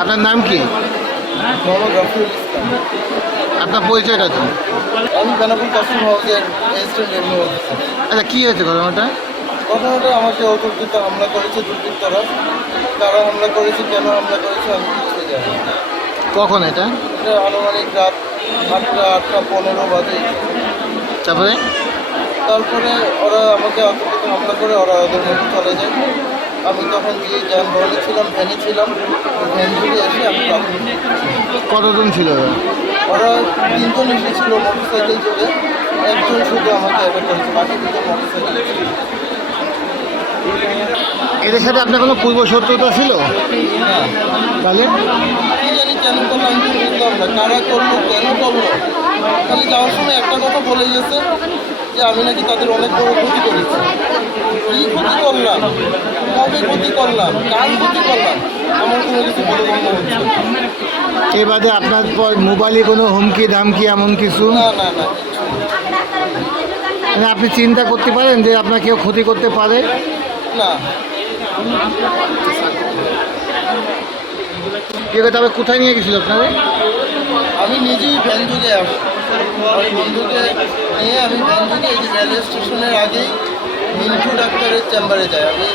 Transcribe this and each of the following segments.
আপনার নাম কি? আপনার পরিচয়টা দিন। আমি বেনাপুর কাস্টম হাউসের এসিস্ট্যান্ট আচ্ছা কী হয়েছে ঘটনাটা? ঘটনাটা আমাকে অতর্কিত হামলা করেছে দুর্বৃত্তরা। তারা হামলা করেছে কেন হামলা করেছে আমি কিছু জানি না। কখন এটা? এটা আনুমানিক রাত আটটা আটটা পনেরো বাজে। তারপরে? তারপরে ওরা আমাকে অতর্কিত হামলা করে ওরা ওদের মধ্যে চলে যায়। আমি তখন যে যানবাহনে ছিলাম ভ্যানে ছিলাম ভ্যান থেকে এসে আমি কতজন ছিল ওরা? তিনজন এসেছিল মোটর সাইকেল চলে একজন শুধু আমাকে অ্যাটাক করেছে বাকি দুজন মোটর সাইকেল এদের সাথে আপনার কোনো পূর্ব শত্রুতা ছিল? তাহলে? জানি কেন করল আমি বুঝলাম না কারা করল কেন করল। খালি যাওয়ার সময় একটা কথা বলে গেছে যে আমি নাকি তাদের অনেক বড় ক্ষতি করেছি। কি ক্ষতি করলাম কবে ক্ষতি করলাম কার ক্ষতি করলাম আমার কোনো কিছু বলে মনে হচ্ছে এ বাদে আপনার পর মোবাইলে কোনো হুমকি ধামকি এমন কিছু? না না না। মানে আপনি চিন্তা করতে পারেন যে আপনার কেউ ক্ষতি করতে পারে? না। কেউ তবে কোথায় নিয়ে গেছিল আপনাদের আমি নিজেই ভ্যান যুগে আসি। আমার বন্ধুকে নিয়ে আমি ভ্যান যুগে এই রেলওয়ে স্টেশনের আগেই মিন্টু ডাক্তারের চেম্বারে যায়। আমি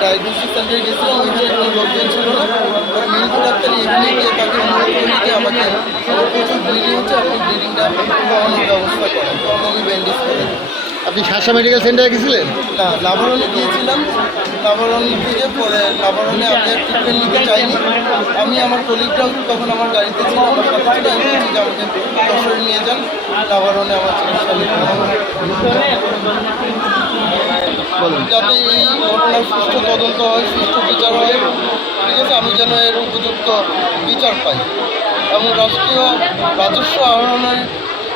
ডায়াগনোস্টিক সেন্টারে গেছিলাম ওইখানে কোনো লোকজন ছিল না ওই মিন্টু ডাক্তার এখানে গিয়ে তাকে অনুরোধ করি যে আমাকে আমার প্রচুর ব্লিডিং হচ্ছে আপনি ব্লিডিংটা কমানোর ব্যবস্থা করেন তো আমাকে ব্যান্ডেজ করে আপনি শাসা মেডিকেল সেন্টারে গেছিলেন? না লাভারনে গিয়েছিলাম। লাভারন থেকে পরে লাভারনে আমি আর ট্রিটমেন্ট নিতে চাইনি। আমি আমার কলিগরাও তখন আমার গাড়িতে ছিল আমার সাথে ছিল আমি বলছি আমাকে যশোরে নিয়ে যান। লাভারনে আমার চিকিৎসা নিতে যাতে এই ঘটনার সুষ্ঠু তদন্ত হয়, সুষ্ঠু বিচার হয়। ঠিক আছে, আমি যেন এর উপযুক্ত বিচার পাই। এবং রাষ্ট্রীয় রাজস্ব আহরণের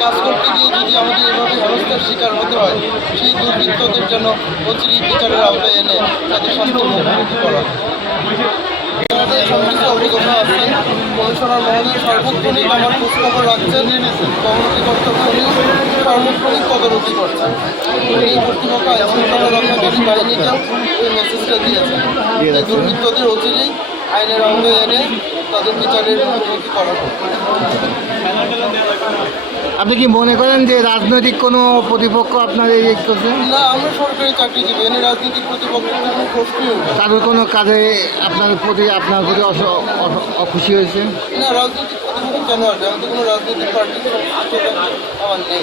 কাজ করতে গিয়ে যদি আমাদের এভাবে হেনস্থার শিকার হতে হয়, সেই দুর্বৃত্তদের যেন অচিরেই বিচারের আওতায় এনে তাদের শাস্তির মুখোমুখি করা সমস্ত অভিজ্ঞতা আছে কমিশনার মহোদয় সার্বক্ষণিক আমার খোঁজখবর রাখছেন কর্তব্যনীয় সার্বক্ষণিক তদারকি করছেন এই কর্তৃপক্ষ রক্ষাকারী বাহিনীকেও এই মেসেজটা রাখছেন। দুর্বৃত্তদের অচিরেই আইনের আওতায় এনে তাদের বিচারের মুখোমুখি করা আপনি কি মনে করেন যে রাজনৈতিক কোনো প্রতিপক্ষ আপনার এই এই করছে? না আমরা সরকারি চাকরিজীবী এনে রাজনৈতিক না। তাদের কোনো কাজে আপনার প্রতি আপনার প্রতি অখুশি হয়েছে? না রাজনৈতিক প্রতিপক্ষ কেন আসবে আমি কোনো রাজনৈতিক পার্টি আমার নেই।